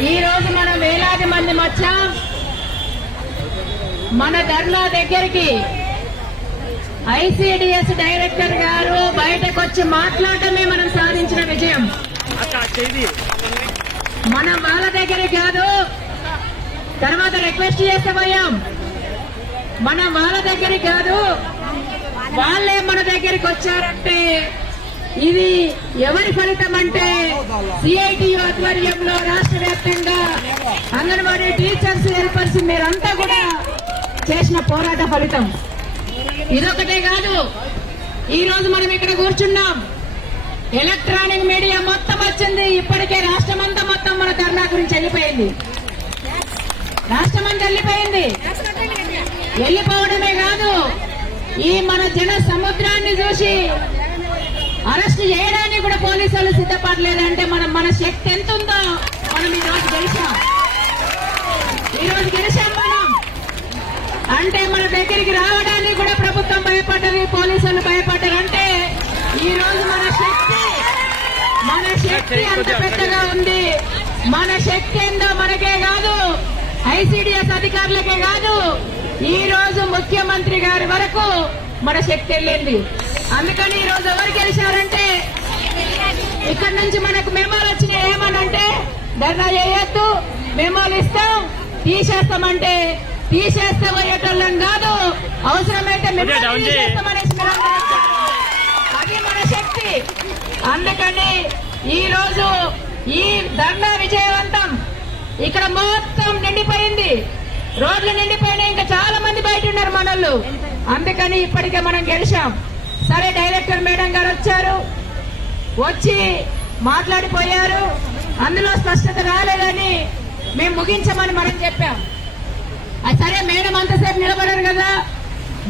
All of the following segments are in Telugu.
ఈ రోజు మనం వేలాది మంది వచ్చాం. మన ధర్నా దగ్గరికి ఐసిడిఎస్ డైరెక్టర్ గారు బయటకు వచ్చి మాట్లాడటమే మనం సాధించిన విజయం. మనం వాళ్ళ దగ్గర కాదు తర్వాత రిక్వెస్ట్ చేస్తే పోయాం మనం వాళ్ళ దగ్గర కాదు వాళ్ళే మన దగ్గరికి వచ్చారంటే ఇది ఎవరి ఫలితం అంటే సిఐటి ఆధ్వర్యంలో దేశవ్యాప్తంగా అంగన్వాడీ టీచర్స్ హెల్పర్స్ మీరంతా కూడా చేసిన పోరాట ఫలితం. ఇదొకటే కాదు ఈ రోజు మనం ఇక్కడ కూర్చున్నాం. ఎలక్ట్రానిక్ మీడియా మొత్తం వచ్చింది. ఇప్పటికే రాష్ట్రం అంతా మొత్తం మన ధర్నా గురించి వెళ్ళిపోయింది. రాష్ట్రం అంతా వెళ్ళిపోయింది. వెళ్ళిపోవడమే కాదు ఈ మన జన సముద్రాన్ని చూసి అరెస్ట్ చేయడానికి కూడా పోలీసులు సిద్ధపడలేదంటే మనం మన శక్తి ఎంత ఉందో మనం ఈరోజు గెలిచాం మనం. అంటే మన దగ్గరికి రావడానికి కూడా ప్రభుత్వం భయపడ్డది పోలీసులు భయపడ్డారు. అంటే ఈ రోజు మన శక్తి మన శక్తి అంత పెద్దగా ఉంది. మన శక్తి ఏందో మనకే కాదు. ఐసిడిఎస్ అధికారులకే కాదు. ఈ రోజు ముఖ్యమంత్రి గారి వరకు మన శక్తి వెళ్ళింది. అందుకని ఈ రోజు ఎవరు గెలిచారంటే ఇక్కడ నుంచి మనకు మెమోలు వచ్చినాయి ఏమనంటే ధర్నా చేయొద్దు. మెమోలు ఇస్తాం. తీసేస్తామంటే తీసేస్తే పోయేటోళ్ళం కాదు. అవసరమైతే. అది మన శక్తి. అందుకని ఈ రోజు ఈ ధర్నా విజయవంతం. ఇక్కడ మొత్తం నిండిపోయింది. రోడ్లు నిండిపోయినాయి. ఇంకా చాలా మంది బయట ఉన్నారు మనోళ్ళు. అందుకని ఇప్పటికే మనం గెలిచాం. సరే డైరెక్టర్ మేడం గారు వచ్చారు. వచ్చి మాట్లాడిపోయారు. అందులో స్పష్టత రాలేదని మేము ముగించమని మనం చెప్పాం. సరే మేడం అంతసేపు నిలబడరు కదా.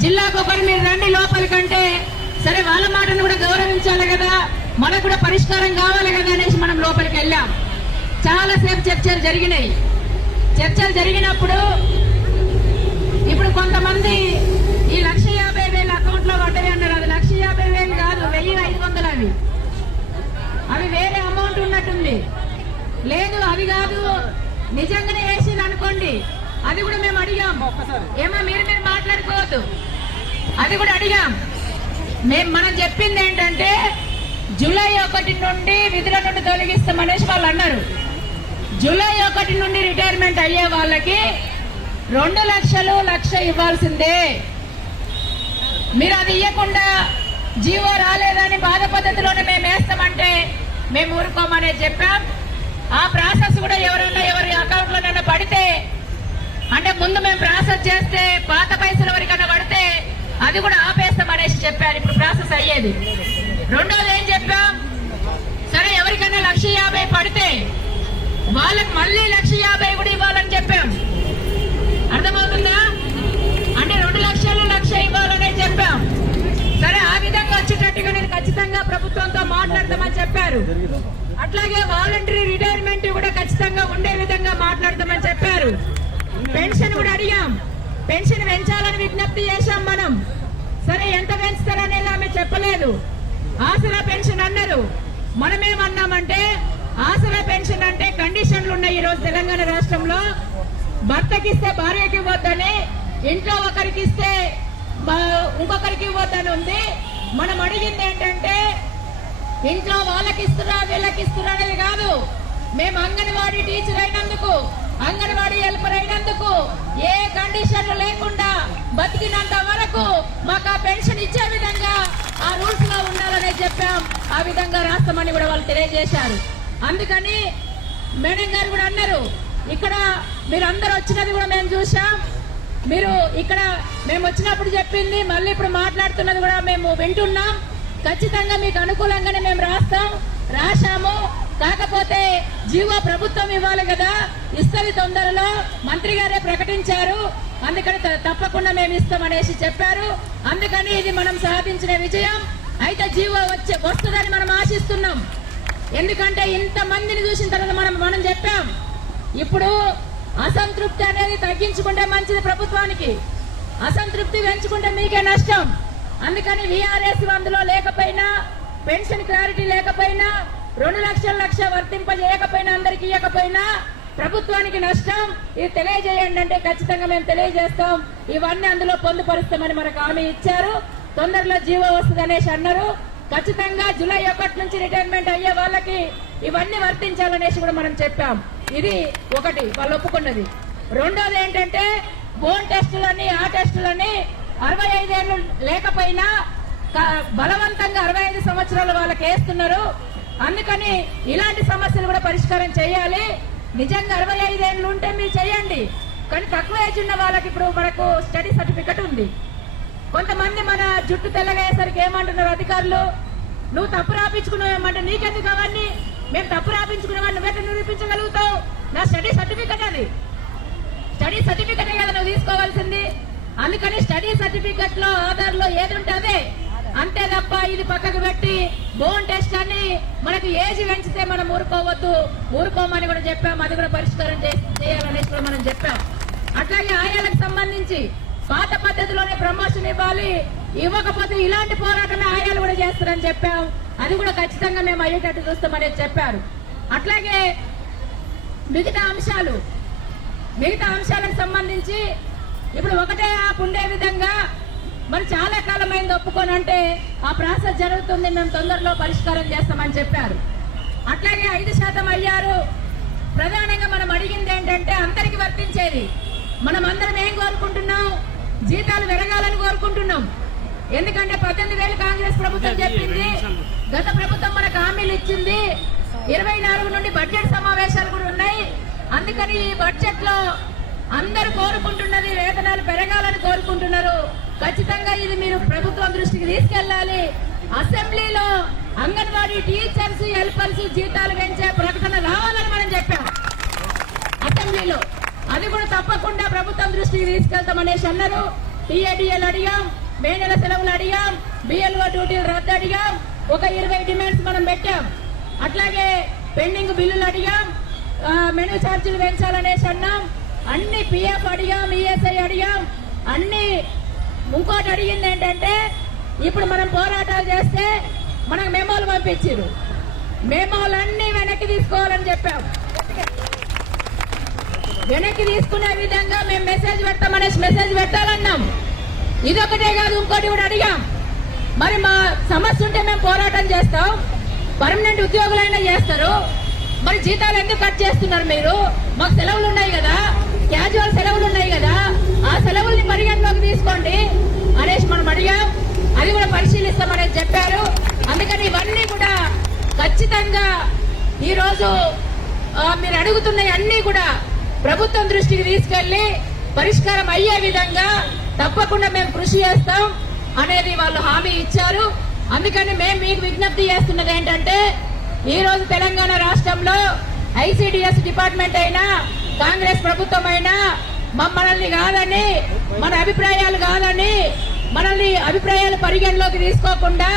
జిల్లాకు ఒకరు మీరు రండి లోపలికంటే. సరే వాళ్ళ మాటను కూడా గౌరవించాలి కదా. మనకు కూడా పరిష్కారం కావాలి కదా అనేసి మనం లోపలికి వెళ్ళాం. చాలాసేపు చర్చలు జరిగినాయి. చర్చలు జరిగినప్పుడు ఇప్పుడు కొంతమంది ఈ లక్ష యాభై వేలు అకౌంట్లో పడ్డవి అన్నారు. అది లక్ష యాభై వేలు కాదు వెయ్యి ఐదు వందలు అవి అవి వేరే అమౌంట్ ఉన్నట్టుంది. లేదు అది కాదు. నిజంగానే వేసింది అనుకోండి. అది కూడా మేము అడిగాం. ఏమో మీరు మీరు మాట్లాడుకోవద్దు. అది కూడా అడిగాం. మేము మనం చెప్పింది ఏంటంటే జూలై ఒకటి నుండి విధుల నుండి తొలగిస్తామనేసి వాళ్ళు అన్నారు. జూలై ఒకటి నుండి రిటైర్మెంట్ అయ్యే వాళ్ళకి రెండు లక్షలు లక్ష ఇవ్వాల్సిందే. మీరు అది ఇవ్వకుండా జీవో రాలేదని బాధ పద్ధతిలోనే మేము వేస్తామంటే మేము ఊరుకోమనే చెప్పాం. ఆ ప్రాసెస్ కూడా ఎవరైనా ఎవరి అకౌంట్లోనైనా పడితే అంటే ముందు మేము ప్రాసెస్ చేస్తే పాత పైసలు ఎవరికైనా పడితే అది కూడా ఆపేస్తాం అనేసి చెప్పారు. ఇప్పుడు ప్రాసెస్ అయ్యేది. రెండోది ఏం చెప్పాం? సరే ఎవరికైనా లక్ష యాభై పడితే వాళ్ళకి మళ్ళీ లక్ష యాభై కూడా ఇవ్వాలని చెప్పాం. అర్థమవుతుందా? అంటే రెండు లక్షలు లక్ష ఇవ్వాలనే చెప్పాం. సరే ఆ విధంగా వచ్చేటట్టుగా నేను ఖచ్చితంగా ప్రభుత్వంతో మాట్లాడతామని చెప్పారు. అట్లాగే వాలంటరీ రిటైర్మెంట్ కూడా ఖచ్చితంగా ఉండే విధంగా మాట్లాడతామని చెప్పారు. పెన్షన్ కూడా అడిగాం. పెన్షన్ పెంచాలని విజ్ఞప్తి చేశాం మనం. సరే ఎంత పెంచుతారనేది ఆమె చెప్పలేదు. ఆసరా పెన్షన్ అన్నారు. మనమేమన్నామంటే ఆసరా పెన్షన్ అంటే కండిషన్లు ఉన్నాయి ఈరోజు తెలంగాణ రాష్ట్రంలో. భర్తకిస్తే భార్యకి ఇవ్వద్దని ఇంట్లో ఒకరికి ఇస్తే ఇంకొకరికి ఇవ్వద్దని ఉంది. మనం అడిగింది ఏంటంటే ఇంట్లో వాళ్ళకి ఇస్తున్నా వీళ్ళకి ఇస్తున్నా అనేది కాదు. మేము అంగన్వాడీ టీచర్ అయినందుకు అంగన్వాడీ హెల్పర్ అయినందుకు ఏ కండిషన్లు లేకుండా బతికినంత వరకు మాకు ఆ పెన్షన్ ఇచ్చే విధంగా ఆ రూల్స్లో ఉండాలని చెప్పాం. ఆ విధంగా రాస్తామని కూడా వాళ్ళు తెలియజేశారు. అందుకని మేడం గారు కూడా అన్నారు ఇక్కడ మీరు అందరు వచ్చినది కూడా మేము చూసాం మీరు ఇక్కడ మేము వచ్చినప్పుడు చెప్పింది మళ్ళీ ఇప్పుడు మాట్లాడుతున్నది కూడా మేము వింటున్నాం. ఖచ్చితంగా మీకు అనుకూలంగానే మేము రాస్తాం. రాశాము. కాకపోతే జీవో ప్రభుత్వం ఇవ్వాలి కదా. ఇస్తుంది తొందరలో మంత్రి గారే ప్రకటించారు. అందుకని త- తప్పకుండా మేము ఇస్తాం అనేసి చెప్పారు. అందుకని ఇది మనం సాధించిన విజయం. అయితే జీవో వచ్చే వస్తుందని మనం ఆశిస్తున్నాం. ఎందుకంటే ఇంత మందిని చూసిన తర్వాత మనం మనం చెప్పాం. ఇప్పుడు అసంతృప్తి అనేది తగ్గించుకుంటే మంచిది ప్రభుత్వానికి. అసంతృప్తి పెంచుకుంటే మీకే నష్టం. అందుకని విఆర్ఎస్ అందులో లేకపోయినా పెన్షన్ క్లారిటీ లేకపోయినా రెండు లక్షల లక్ష వర్తింపజేయకపోయినా అందరికి ఇవ్వకపోయినా ప్రభుత్వానికి నష్టం. ఇది తెలియజేయండి అంటే ఖచ్చితంగా మేము తెలియజేస్తాం. ఇవన్నీ అందులో పొందుపరుస్తామని మనకు హామీ ఇచ్చారు. తొందరలో జీవో వస్తుంది అనేసి అన్నారు. ఖచ్చితంగా జూలై ఒకటి నుంచి రిటైర్మెంట్ అయ్యే వాళ్ళకి ఇవన్నీ వర్తించాలనేసి కూడా మనం చెప్పాం. ఇది ఒకటి వాళ్ళు ఒప్పుకున్నది. రెండోది ఏంటంటే బోన్ టెస్టులని ఆ టెస్టులని అరవై ఐదేళ్ళు లేకపోయినా బలవంతంగా అరవై ఐదు సంవత్సరాలు వాళ్ళకి వేస్తున్నారు అందుకని ఇలాంటి సమస్యలు కూడా పరిష్కారం చేయాలి. నిజంగా అరవై ఐదేళ్ళు ఉంటే మీరు చేయండి. కానీ తక్కువ ఏజ్ ఉన్న వాళ్ళకి ఇప్పుడు మనకు స్టడీ సర్టిఫికెట్ ఉంది. కొంతమంది మన జుట్టు తెల్లగయ్యేసరికి ఏమంటున్నారు అధికారులు? నువ్వు తప్పు రాపించుకున్నావేమంటే నీకెందుకు అవన్నీ? మేము తప్పు రాపించుకున్నామని నువ్వెట్లా నిరూపించగలుగుతావు? నా స్టడీ సర్టిఫికెట్ అది. స్టడీ సర్టిఫికెట్ కదా నువ్వు తీసుకోవాల్సింది. అందుకని స్టడీ సర్టిఫికెట్లో ఆధార్లో ఏది ఉంటే అంతే తప్ప ఇది పక్కకు పెట్టి బోన్ టెస్ట్ అని మనకు ఏజ్ పెంచితే మనం ఊరుకోవద్దు. ఊరుకోమని కూడా చెప్పాం అది కూడా పరిష్కారం చేయాలనేసి కూడా మనం చెప్పాం. అట్లాగే ఆయాలకు సంబంధించి పాత పద్ధతిలోనే ప్రమోషన్ ఇవ్వాలి. ఇవ్వకపోతే ఇలాంటి పోరాటమే ఆయాలు కూడా చేస్తారని చెప్పాం. అది కూడా ఖచ్చితంగా మేము అయ్యేటట్టు చూస్తామనేది చెప్పారు. అట్లాగే మిగతా అంశాలు మిగతా అంశాలకు సంబంధించి ఇప్పుడు ఒకటే ఆపు ఉండే విధంగా మరి చాలా కాలమైంది ఒప్పుకొని అంటే ఆ ప్రాసెస్ జరుగుతుంది మేము తొందరలో పరిష్కారం చేస్తామని చెప్పారు. అట్లాగే ఐదు శాతం అయ్యారు. ప్రధానంగా మనం అడిగింది ఏంటంటే అందరికి వర్తించేది. మనం అందరం ఏం కోరుకుంటున్నాం? జీతాలు పెరగాలని కోరుకుంటున్నాం. ఎందుకంటే పద్దెనిమిది వేలు కాంగ్రెస్ ప్రభుత్వం చెప్పింది గత ప్రభుత్వం మనకు హామీలు ఇచ్చింది. ఇరవై నాలుగు నుండి బడ్జెట్ సమావేశాలు కూడా ఉన్నాయి. అందుకని ఈ బడ్జెట్లో అందరూ కోరుకుంటున్నది వేతనాలు పెరగాలని కోరుకుంటున్నారు. ఖచ్చితంగా ఇది మీరు ప్రభుత్వం దృష్టికి తీసుకెళ్ళాలి అసెంబ్లీలో అంగన్వాడీ టీచర్స్ హెల్పర్స్ జీతాలు పెంచే ప్రకటన రావాలని మనం చెప్పాం. అసెంబ్లీలో. అది కూడా తప్పకుండా ప్రభుత్వం దృష్టికి తీసుకెళ్తామనేసి అన్నారు. టీఏడిఎల్ అడిగాం మే నెల సెలవులు అడిగాం బిఎల్ఓ డ్యూటీలు రద్దు అడిగాం ఒక ఇరవై డిమాండ్స్ మనం పెట్టాం. అట్లాగే పెండింగ్ బిల్లులు అడిగాం మెను మెనూ ఛార్జీలు పెంచాలనేసి అన్నాం. అన్ని పిఎఫ్ అడిగాం ఈఎస్ఐ అడిగాం. అన్ని ఇంకోటి అడిగింది ఏంటంటే ఇప్పుడు మనం పోరాటాలు చేస్తే మనకు మెమోలు పంపించారు మెమోలన్నీ వెనక్కి తీసుకోవాలని చెప్పాం. వెనక్కి తీసుకునే విధంగా మేము మెసేజ్ పెడతామనేసి మెసేజ్ పెట్టాలన్నాం. ఇదొకటే కాదు ఇంకోటి కూడా అడిగాం. మరి మా సమస్య ఉంటే మేము పోరాటం చేస్తాం. పర్మనెంట్ ఉద్యోగులైనా చేస్తారు. మరి జీతాలు ఎందుకు కట్ చేస్తున్నారు మీరు? మాకు సెలవులు ఉన్నాయి కదా. క్యాజువల్ సెలవులు ఉన్నాయి కదా ఆ సెలవుల్ని పరిగణలోకి తీసుకోండి. అనేసి మనం అడిగాం అది కూడా పరిశీలిస్తామనేది చెప్పారు. అందుకని ఇవన్నీ కూడా ఖచ్చితంగా ఈరోజు మీరు అడుగుతున్న అన్నీ కూడా ప్రభుత్వం దృష్టికి తీసుకెళ్ళి పరిష్కారం అయ్యే విధంగా తప్పకుండా మేము కృషి చేస్తాం అనేది వాళ్ళు హామీ ఇచ్చారు. అందుకని మేము మీకు విజ్ఞప్తి చేస్తున్నది ఏంటంటే ఈ రోజు తెలంగాణ రాష్ట్రంలో ఐసిడిఎస్ డిపార్ట్మెంట్ అయినా కాంగ్రెస్ ప్రభుత్వం అయినా మమ్మల్ని కాదని మన అభిప్రాయాలు కాదని మనల్ని అభిప్రాయాలు పరిగణలోకి తీసుకోకుండా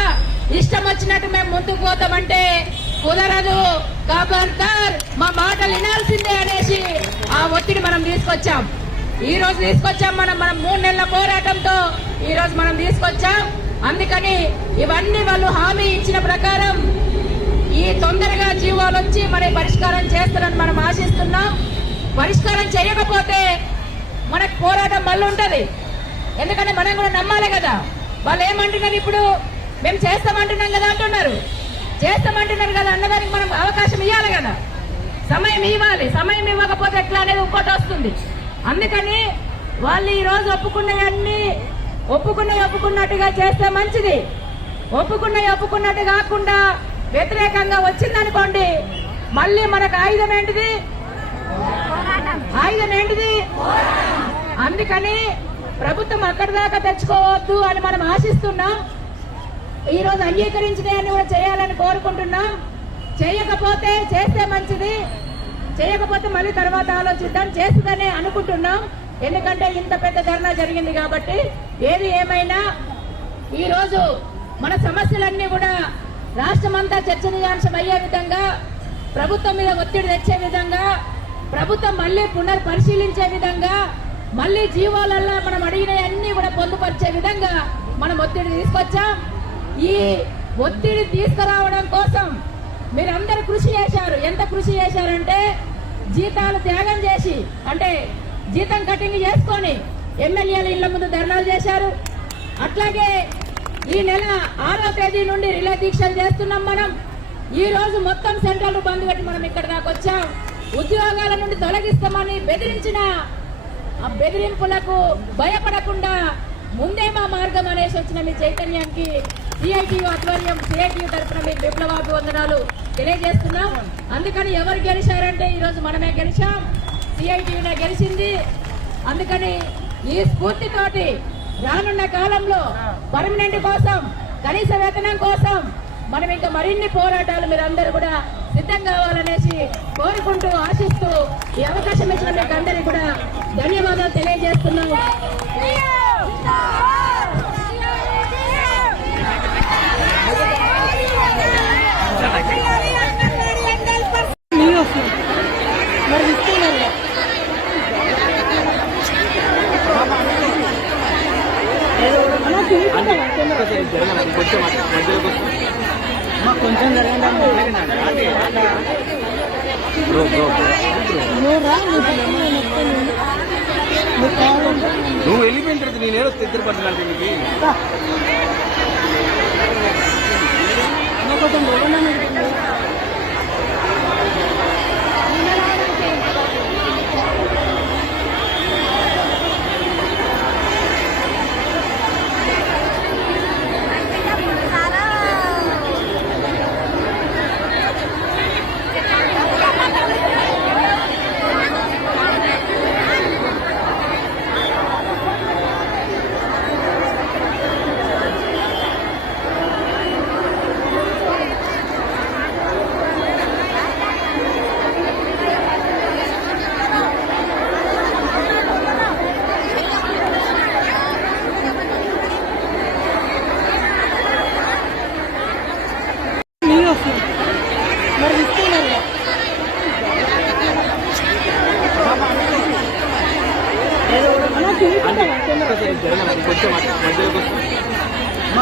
ఇష్టం వచ్చినట్టు మేము ముందుకు పోతామంటే కుదరదు. కాబట్టి మా మాటలు వినాల్సిందే అనేసి ఆ ఒత్తిడి మనం తీసుకొచ్చాం. ఈ రోజు తీసుకొచ్చాం మనం మనం మూడు నెలల పోరాటంతో ఈ రోజు మనం తీసుకొచ్చాం. అందుకని ఇవన్నీ వాళ్ళు హామీ ఇచ్చిన ప్రకారం ఈ తొందరగా జీవాలు వచ్చి మరి పరిష్కారం చేస్తారని చేయకపోతే మనకు పోరాటం మళ్ళీ ఉంటది. ఎందుకంటే మనం కూడా నమ్మాలి కదా. వాళ్ళు ఏమంటున్నారు ఇప్పుడు? మేము చేస్తామంటున్నాం కదా అంటున్నారు. చేస్తామంటున్నారు కదా అన్నదానికి మనం అవకాశం ఇవ్వాలి కదా. సమయం ఇవ్వాలి. సమయం ఇవ్వకపోతే ఎట్లా అనేది ఇంకోటి వస్తుంది. అందుకని వాళ్ళు ఈరోజు ఒప్పుకున్నవి ఒప్పుకున్నవన్నీ ఒప్పుకున్నవి ఒప్పుకున్నట్టుగా చేస్తే మంచిది. ఒప్పుకున్నవి ఒప్పుకున్నట్టు కాకుండా వ్యతిరేకంగా వచ్చిందనుకోండి మళ్ళీ మనకు ఆయుధం ఏంటిది? ఆయుధం ఏంటిది? అందుకని ప్రభుత్వం అక్కడి దాకా తెచ్చుకోవద్దు అని మనం ఆశిస్తున్నాం. ఈ రోజు అంగీకరించినవన్నీ కూడా చేయాలని కోరుకుంటున్నాం. చేయకపోతే చేస్తే మంచిది. చేయకపోతే మళ్ళీ తర్వాత ఆలోచిద్దాం. చేస్తుందని అనుకుంటున్నాం. ఎందుకంటే ఇంత పెద్ద ధర్నా జరిగింది కాబట్టి ఏది ఏమైనా ఈ రోజు మన సమస్యలన్నీ కూడా రాష్ట్రమంతా చర్చనీయాంశం అయ్యే విధంగా ప్రభుత్వం మీద ఒత్తిడి తెచ్చే విధంగా ప్రభుత్వం మళ్ళీ పునర్పరిశీలించే విధంగా మళ్ళీ జీవోలల్లో మనం అడిగినవన్నీ కూడా పొందుపరిచే విధంగా మనం ఒత్తిడి తీసుకొచ్చాం. ఈ ఒత్తిడి తీసుకురావడం కోసం మీరందరూ కృషి చేశారు. ఎంత కృషి చేశారంటే జీతాలు త్యాగం చేసి అంటే జీతం కటింగ్ చేసుకొని ఎమ్మెల్యేల ఇళ్ళ ముందు ధర్నాలు చేశారు. అట్లాగే ఈ నెల ఆరో తేదీ నుండి రిలే దీక్షలు చేస్తున్నాం మనం. ఈ రోజు మొత్తం సెంట్రల్ బంద్ పెట్టి మనం ఇక్కడ దాకా వచ్చాం. ఉద్యోగాల నుండి తొలగిస్తామని బెదిరించిన ఆ బెదిరింపులకు భయపడకుండా ముందే మా మార్గం అనేసి వచ్చిన మీ చైతన్యానికి సిఐటియు ఆధ్వర్యం సిఐటియు తరఫున మీ విప్లవాభివందనాలు తెలియజేస్తున్నాం. అందుకని ఎవరు గెలిచారంటే ఈరోజు మనమే గెలిచాం. సిఐటియునే గెలిచింది. అందుకని ఈ స్ఫూర్తితోటి రానున్న కాలంలో పర్మనెంట్ కోసం కనీస వేతనం కోసం మనం ఇంకా మరిన్ని పోరాటాలు మీరందరూ కూడా సిద్ధం కావాలనేసి కోరుకుంటూ ఆశిస్తూ ఈ అవకాశం ఇచ్చిన మీకు అందరికీ కూడా ధన్యవాదాలు తెలియజేస్తున్నాం కొంచెం మధ్యలోకి వస్తుంది నువ్వు వెళ్ళిపోయిన తర్వాత నేను ఏదో తెద్దరు పట్టినంటే నీకు.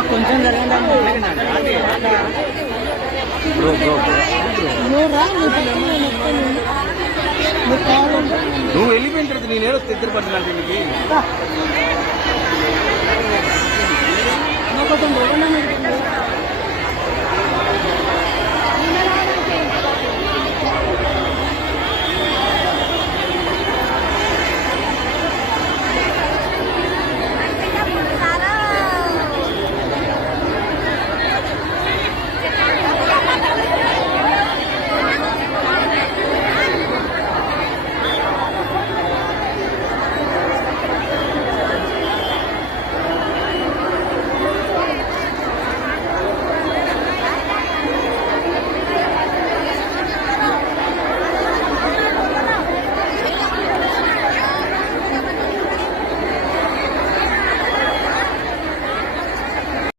కొంచెం నువ్వు వెళ్ళిపోయిన తర్వాత నేనేదో తెద్దరు పట్టినట్టు నీకు. కొంచెం